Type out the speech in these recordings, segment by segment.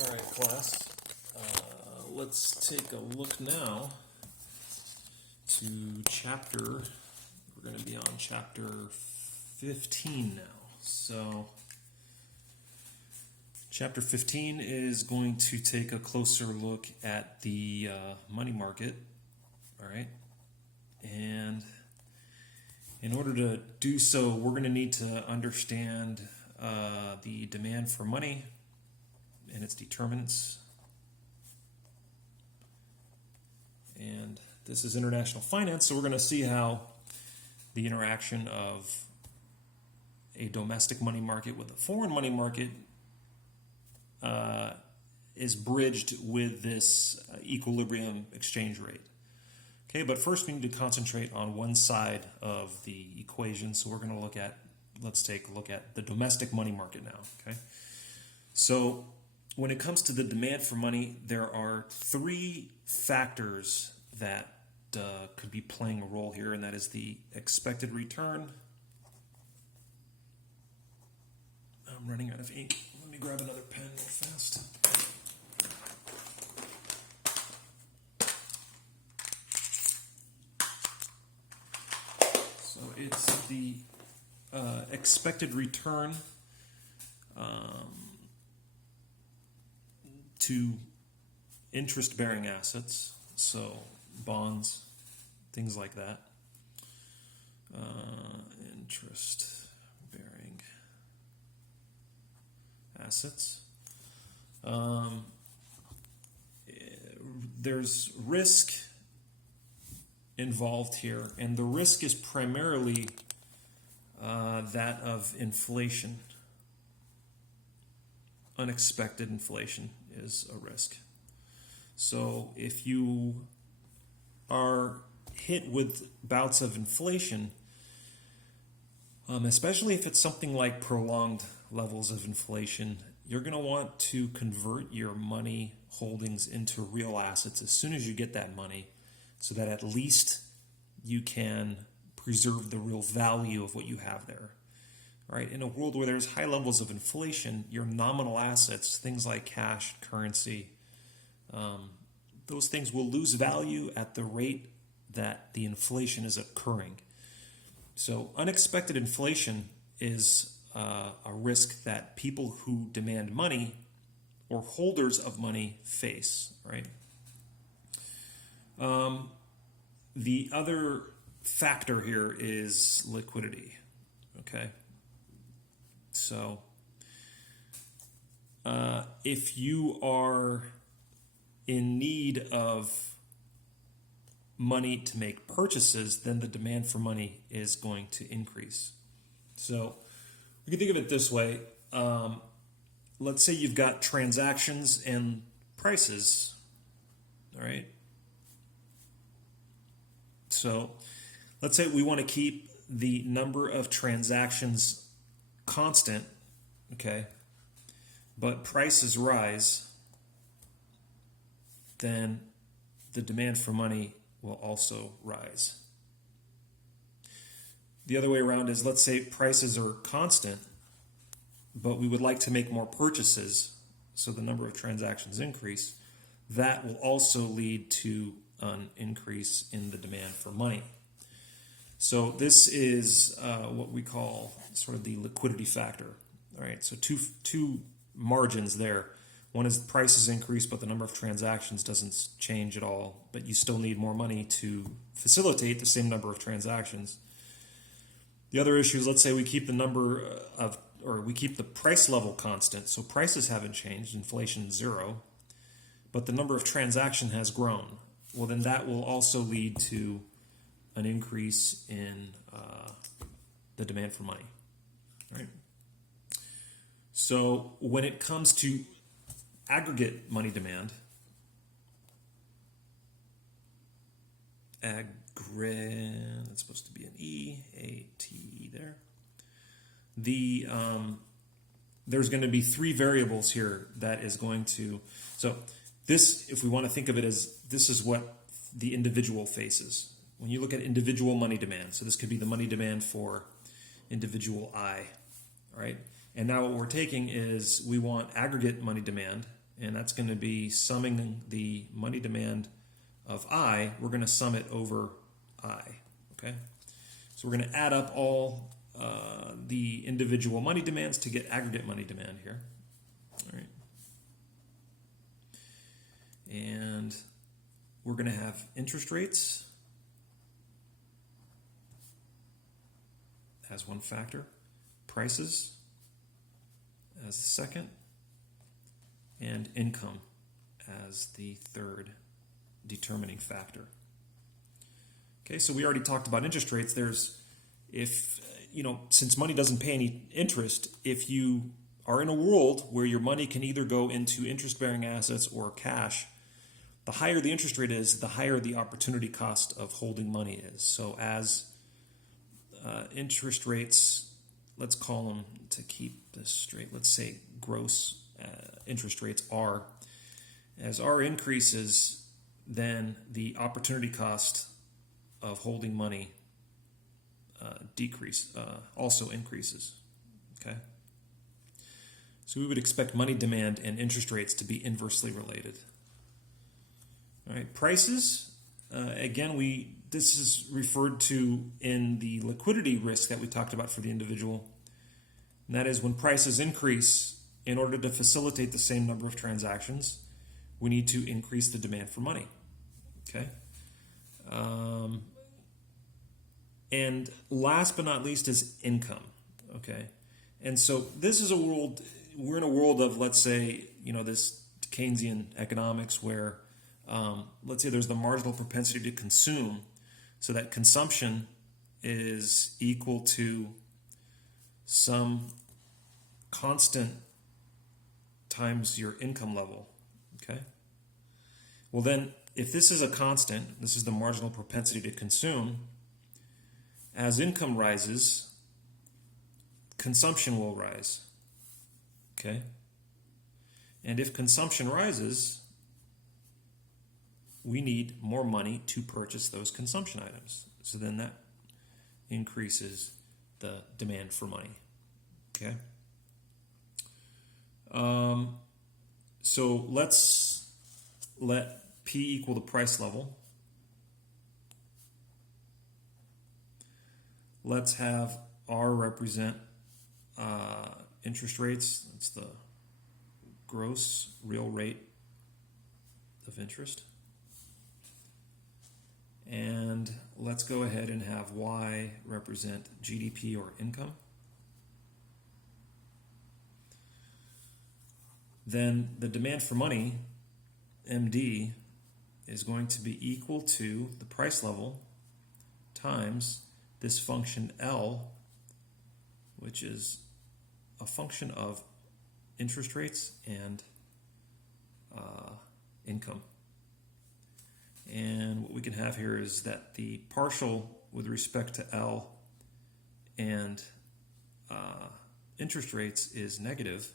All right, class. Let's take a look now to chapter. We're going to be on chapter 15 now. So, chapter 15 is going to take a closer look at the money market. All right. And in order to do so, we're going to need to understand the demand for money and its determinants. And this is international finance, so we're going to see how the interaction of a domestic money market with a foreign money market is bridged with this equilibrium exchange rate. Okay, but first we need to concentrate on one side of the equation. So we're going to let's take a look at the domestic money market now. Okay, so when it comes to the demand for money, there are three factors that could be playing a role here, and that is the expected return. I'm running out of ink. Let me grab another pen real fast. So it's the expected return to interest-bearing assets, so bonds, things like that. Interest-bearing assets. There's risk involved here, and the risk is primarily that of inflation. Unexpected inflation is a risk. So if you are hit with bouts of inflation, especially if it's something like prolonged levels of inflation, you're going to want to convert your money holdings into real assets as soon as you get that money, so that at least you can preserve the real value of what you have there. All right, in a world where there's high levels of inflation, your nominal assets, things like cash, currency, those things will lose value at the rate that the inflation is occurring. So unexpected inflation is a risk that people who demand money or holders of money face, right? The other factor here is liquidity, okay? So if you are in need of money to make purchases, then the demand for money is going to increase. So we can think of it this way. Let's say you've got transactions and prices, all right? So let's say we want to keep the number of transactions constant, okay, but prices rise, then the demand for money will also rise. The other way around is, let's say prices are constant, but we would like to make more purchases, so the number of transactions increase. That will also lead to an increase in the demand for money. So this is what we call sort of the liquidity factor. All right, so two margins there. One is prices increase, but the number of transactions doesn't change at all, but you still need more money to facilitate the same number of transactions. The other issue is, let's say we keep we keep the price level constant, so prices haven't changed, inflation is zero, but the number of transactions has grown. Well, then that will also lead to an increase in the demand for money, right? So when it comes to aggregate money demand, that's supposed to be an E-A-T-E there. There's going to be three variables here that is going to, so this, if we want to think of it as, this is what the individual faces. When you look at individual money demand, so this could be the money demand for individual I, all right? And now what we're taking is we want aggregate money demand, and that's going to be summing the money demand of I. We're going to sum it over I. Okay, so we're going to add up all the individual money demands to get aggregate money demand here. All right, and we're going to have interest rates as one factor, prices as the second, and income as the third determining factor. Okay, so we already talked about interest rates. Since money doesn't pay any interest, if you are in a world where your money can either go into interest-bearing assets or cash, the higher the interest rate is, the higher the opportunity cost of holding money is. So as interest rates, let's call them, to keep this straight, let's say gross interest rates R. As R increases, then the opportunity cost of holding money also increases. Okay? So we would expect money demand and interest rates to be inversely related. All right, prices, this is referred to in the liquidity risk that we talked about for the individual. And that is when prices increase, in order to facilitate the same number of transactions, we need to increase the demand for money. Okay? And last but not least is income. Okay? And so this is we're in a world of, let's say, this Keynesian economics where, let's say there's the marginal propensity to consume, so that consumption is equal to some constant times your income level. Okay? Well then, if this is a constant, this is the marginal propensity to consume, as income rises, consumption will rise. Okay? And if consumption rises, we need more money to purchase those consumption items. So then that increases the demand for money. Okay? So let's let P equal the price level. Let's have R represent interest rates. That's the gross real rate of interest. And let's go ahead and have Y represent GDP or income. Then the demand for money, MD, is going to be equal to the price level times this function L, which is a function of interest rates and income. And what we can have here is that the partial with respect to L and interest rates is negative.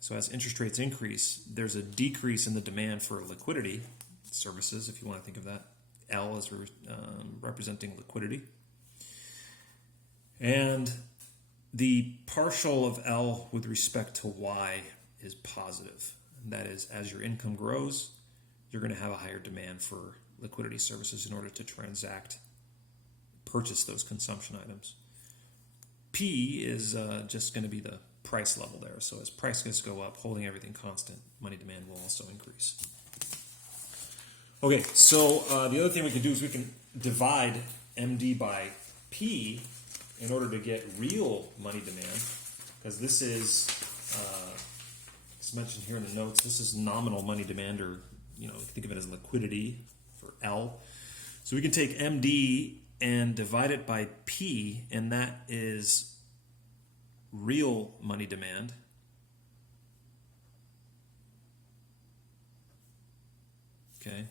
So as interest rates increase, there's a decrease in the demand for liquidity services, if you want to think of that. L is representing liquidity. And the partial of L with respect to Y is positive. That is, as your income grows, you're going to have a higher demand for liquidity services in order to purchase those consumption items. P is just going to be the price level there. So as prices go up, holding everything constant, money demand will also increase. Okay, so the other thing we can do is we can divide MD by P in order to get real money demand, because this is, it's mentioned here in the notes, this is nominal money demand, or think of it as liquidity for L. So we can take MD and divide it by P, and that is real money demand. Okay,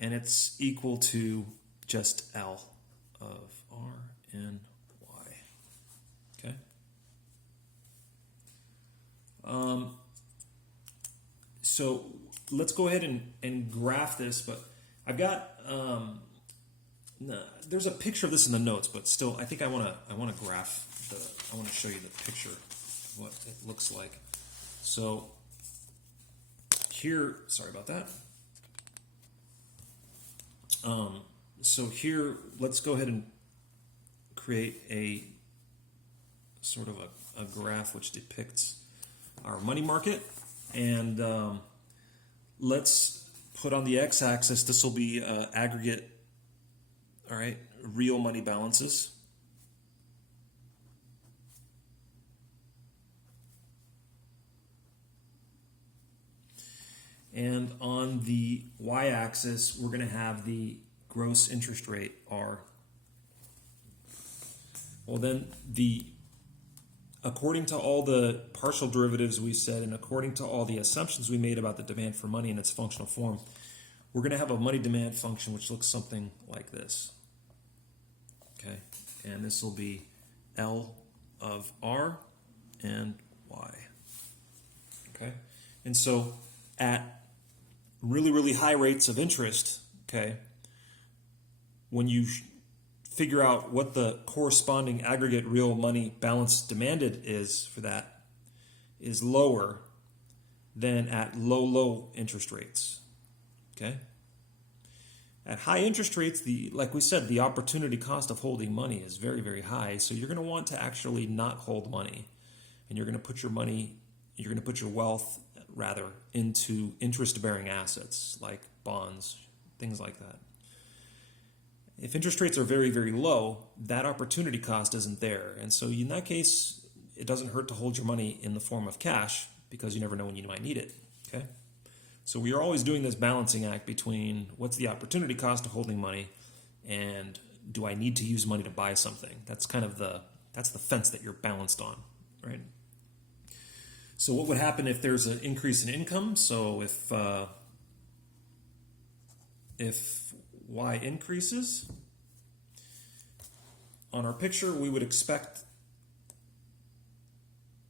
and it's equal to just L of R and Y. Okay. So let's go ahead and graph this, but I've got there's a picture of this in the notes, but still, I think I want to graph I want to show you the picture of what it looks like. So here, sorry about that. So here, let's go ahead and create a sort of a graph which depicts our money market. And let's put on the x-axis, this will be aggregate, all right, real money balances. And on the y-axis, we're going to have the gross interest rate, R. Well, then according to all the partial derivatives we said, and according to all the assumptions we made about the demand for money in its functional form, we're going to have a money demand function which looks something like this. Okay, and this will be L of R and Y. Okay, and so at really, really high rates of interest, okay, when you figure out what the corresponding aggregate real money balance demanded is for that is lower than at low interest rates, okay? At high interest rates, like we said, the opportunity cost of holding money is very, very high, so you're going to want to actually not hold money, and you're going to put your wealth rather into interest-bearing assets like bonds, things like that. If interest rates are very, very low, that opportunity cost isn't there. And so in that case, it doesn't hurt to hold your money in the form of cash because you never know when you might need it. Okay? So we are always doing this balancing act between what's the opportunity cost of holding money and do I need to use money to buy something? That's kind of that's the fence that you're balanced on, right? So what would happen if there's an increase in income? So if Y increases, on our picture we would expect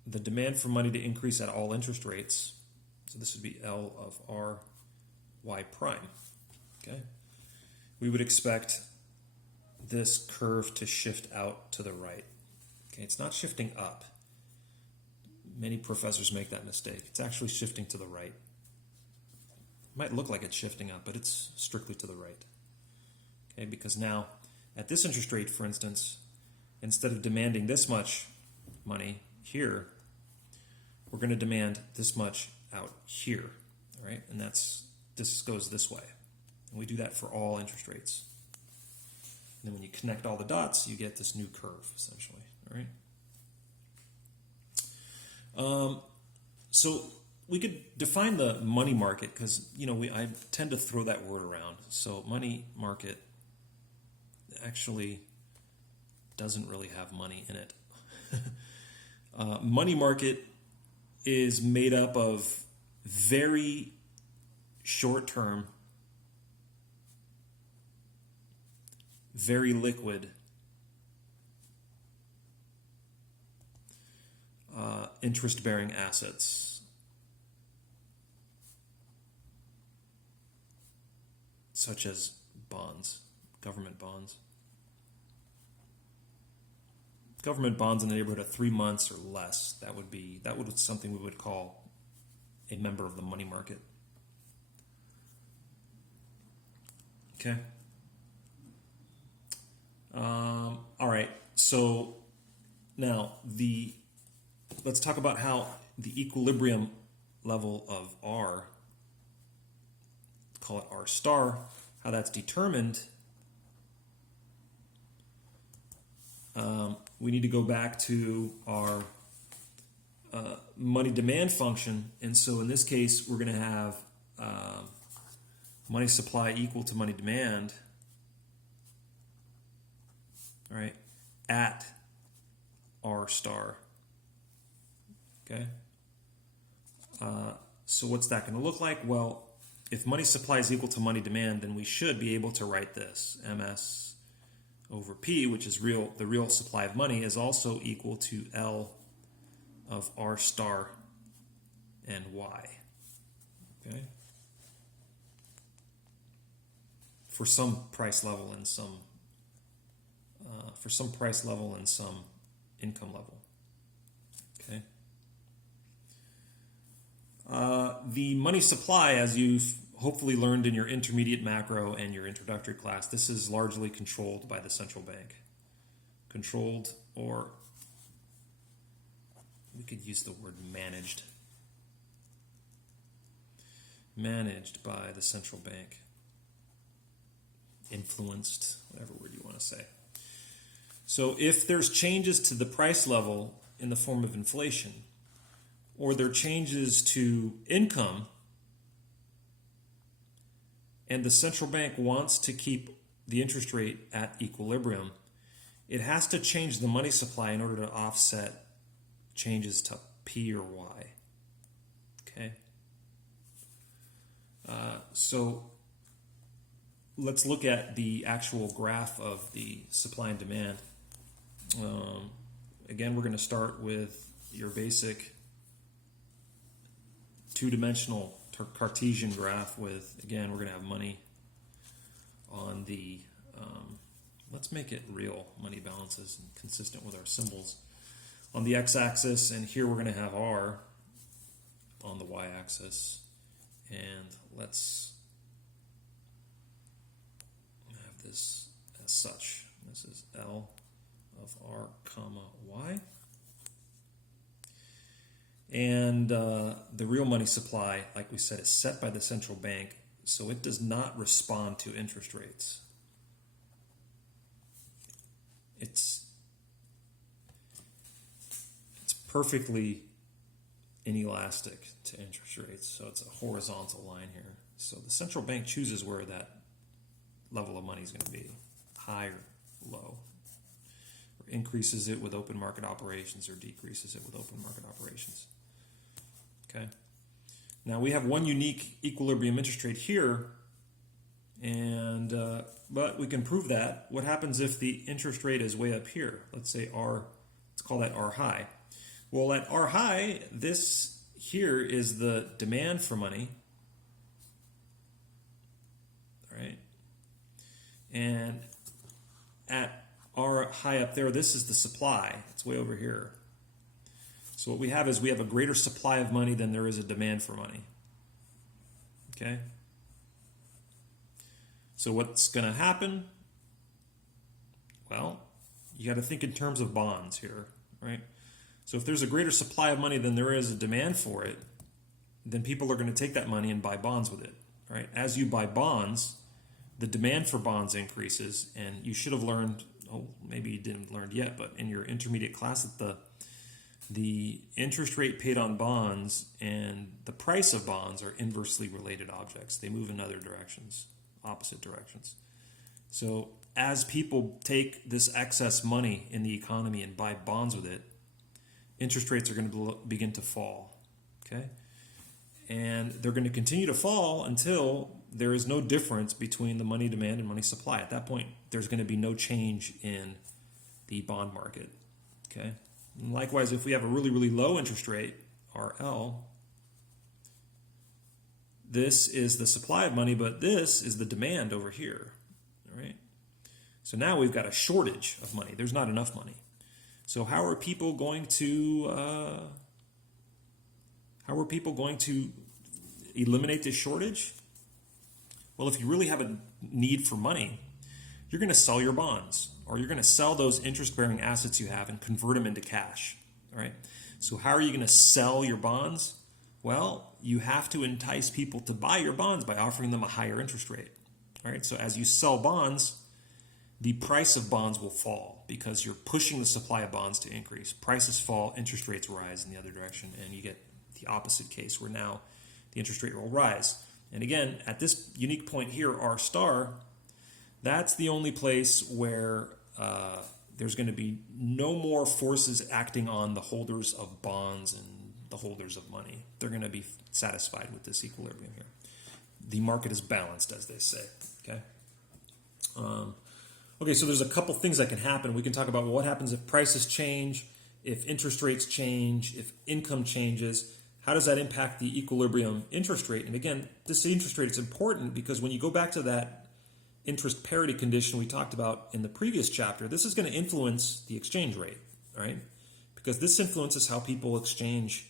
the demand for money to increase at all interest rates. So this would be L of R Y prime. Okay, we would expect this curve to shift out to the right. Okay, it's not shifting up. Many professors make that mistake. It's actually shifting to the right. It might look like it's shifting up, but it's strictly to the right. Okay, because now, at this interest rate, for instance, instead of demanding this much money here, we're going to demand this much out here, all right? And this goes this way. And we do that for all interest rates. And then when you connect all the dots, you get this new curve, essentially, all right? So we could define the money market because, I tend to throw that word around. So money market actually doesn't really have money in it. Money market is made up of very short-term, very liquid interest-bearing assets, such as bonds, government bonds. Government bonds in the neighborhood of 3 months or less, that would be something we would call a member of the money market. Okay. All right. So now let's talk about how the equilibrium level of R, call it R star, how that's determined. We need to go back to our money demand function. And so in this case, we're going to have money supply equal to money demand, all right, at R star. Okay. So what's that going to look like? Well, if money supply is equal to money demand, then we should be able to write this. MS over P, which is the real supply of money, is also equal to L of R star and Y. Okay? For some price level and some income level. Okay. the money supply, as you've hopefully learned in your intermediate macro and your introductory class, this is largely controlled by the central bank. Controlled, or we could use the word managed. Managed by the central bank. Influenced, whatever word you want to say. So if there's changes to the price level in the form of inflation, or there are changes to income, and the central bank wants to keep the interest rate at equilibrium, it has to change the money supply in order to offset changes to P or Y. Okay? So let's look at the actual graph of the supply and demand. Again, we're going to start with your basic two-dimensional Cartesian graph with, again, we're going to have money on the, let's make it real money balances and consistent with our symbols on the x-axis, and here we're going to have R on the y-axis, and let's have this as such. This is L of R comma Y. And the real money supply, like we said, is set by the central bank, so it does not respond to interest rates. It's perfectly inelastic to interest rates, so it's a horizontal line here. So the central bank chooses where that level of money is going to be, high or low, or increases it with open market operations or decreases it with open market operations. Okay. Now we have one unique equilibrium interest rate here, and but we can prove that. What happens if the interest rate is way up here? Let's say R, let's call that R high. Well, at R high, this here is the demand for money, all right? And at R high up there, this is the supply. It's way over here. So what we have is we have a greater supply of money than there is a demand for money. Okay? So what's going to happen? Well, you got to think in terms of bonds here, right? So if there's a greater supply of money than there is a demand for it, then people are going to take that money and buy bonds with it, right? As you buy bonds, the demand for bonds increases, and you should have learned, oh, maybe you didn't learn yet, but in your intermediate class that the interest rate paid on bonds and the price of bonds are inversely related objects. They move in other directions, opposite directions. So as people take this excess money in the economy and buy bonds with it, interest rates are going to begin to fall, okay? And they're going to continue to fall until there is no difference between the money demand and money supply. At that point, there's going to be no change in the bond market, okay? And likewise, if we have a really, really low interest rate, RL, this is the supply of money, but this is the demand over here, all right? So now we've got a shortage of money. There's not enough money. So how are people going to eliminate this shortage? Well, if you really have a need for money, you're going to sell your bonds, or you're going to sell those interest-bearing assets you have and convert them into cash. All right. So how are you going to sell your bonds? Well, you have to entice people to buy your bonds by offering them a higher interest rate. All right. So as you sell bonds, the price of bonds will fall because you're pushing the supply of bonds to increase. Prices fall, interest rates rise in the other direction, and you get the opposite case where now the interest rate will rise. And again, at this unique point here, R star, that's the only place where there's going to be no more forces acting on the holders of bonds and the holders of money. They're going to be satisfied with this equilibrium here. The market is balanced, as they say. Okay. Okay, so there's a couple things that can happen. We can talk about what happens if prices change, if interest rates change, if income changes. How does that impact the equilibrium interest rate? And again, this interest rate is important because when you go back to that interest parity condition we talked about in the previous chapter, this is going to influence the exchange rate, right? Because this influences how people exchange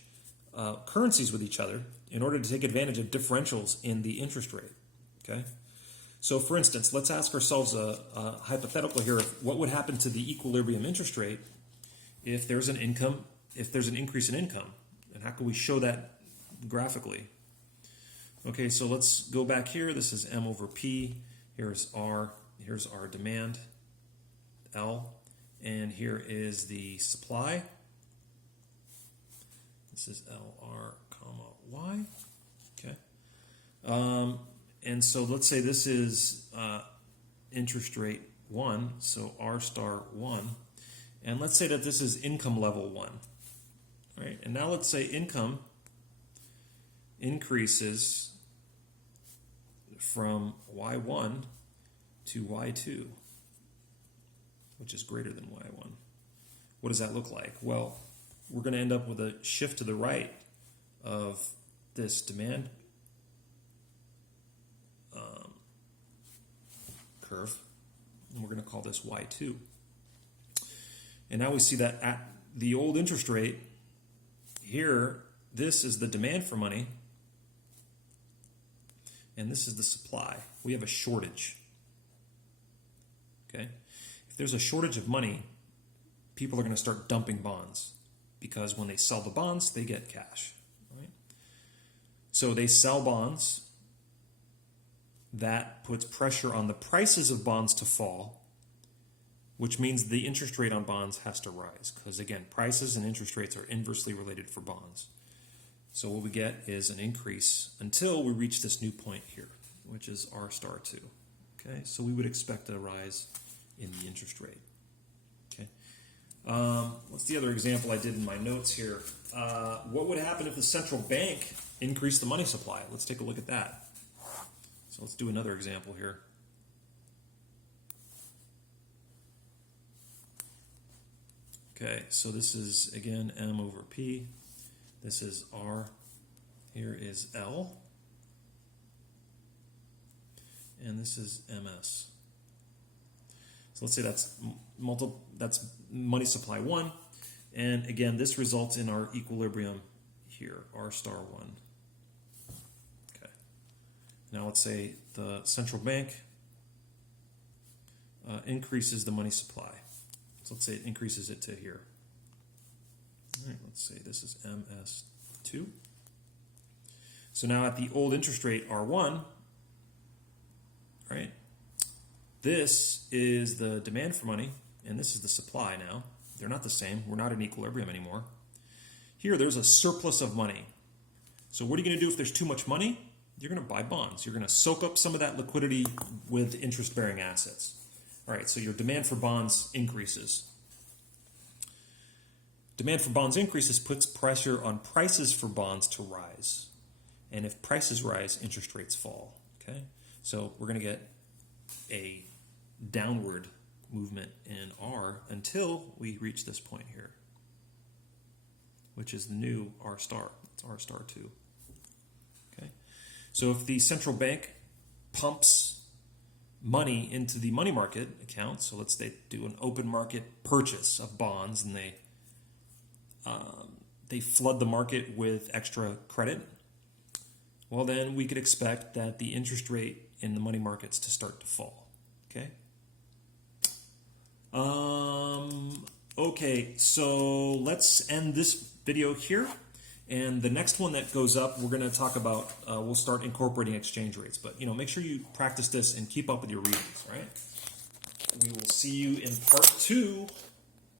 currencies with each other in order to take advantage of differentials in the interest rate. Okay. So, for instance, let's ask ourselves a hypothetical here of what would happen to the equilibrium interest rate if there's an increase in income, and how can we show that graphically? Okay, so let's go back here. This is M over P. Here's R. Here's our demand, L, and here is the supply. This is LR comma Y. Okay. And so let's say this is interest rate 1, so R star 1. And let's say that this is income level 1. Right? And now let's say income increases from Y1 to Y2, which is greater than Y1. What does that look like? Well, we're going to end up with a shift to the right of this demand curve, and we're going to call this Y2. And now we see that at the old interest rate, here, this is the demand for money, and this is the supply. We have a shortage. Okay? If there's a shortage of money, people are going to start dumping bonds, because when they sell the bonds, they get cash. Right? So they sell bonds. That puts pressure on the prices of bonds to fall, which means the interest rate on bonds has to rise, because again, prices and interest rates are inversely related for bonds. So what we get is an increase until we reach this new point here, which is R star 2. Okay, so we would expect a rise in the interest rate. Okay, what's the other example I did in my notes here? What would happen if the central bank increased the money supply? Let's take a look at that. So let's do another example here. Okay, so this is, again, M over P. This is R. Here is L. And this is MS. So let's say that's money supply 1. And again, this results in our equilibrium here, R star 1. Okay. Now let's say the central bank increases the money supply. So let's say it increases it to here. All right, let's say this is MS2. So now at the old interest rate, R1, right, this is the demand for money, and this is the supply now. They're not the same. We're not in equilibrium anymore. Here, there's a surplus of money. So what are you going to do if there's too much money? You're going to buy bonds. You're going to soak up some of that liquidity with interest-bearing assets. All right, so your demand for bonds increases. Demand for bonds increases puts pressure on prices for bonds to rise. And if prices rise, interest rates fall. Okay, so we're going to get a downward movement in R until we reach this point here, which is the new R star. It's R star 2. Okay, so if the central bank pumps money into the money market account, so let's say they do an open market purchase of bonds and they flood the market with extra credit, well then we could expect that the interest rate in the money markets to start to fall. Okay. Okay, so let's end this video here. And the next one that goes up, we're going to talk about, we'll start incorporating exchange rates. But, make sure you practice this and keep up with your readings, right? We will see you in part 2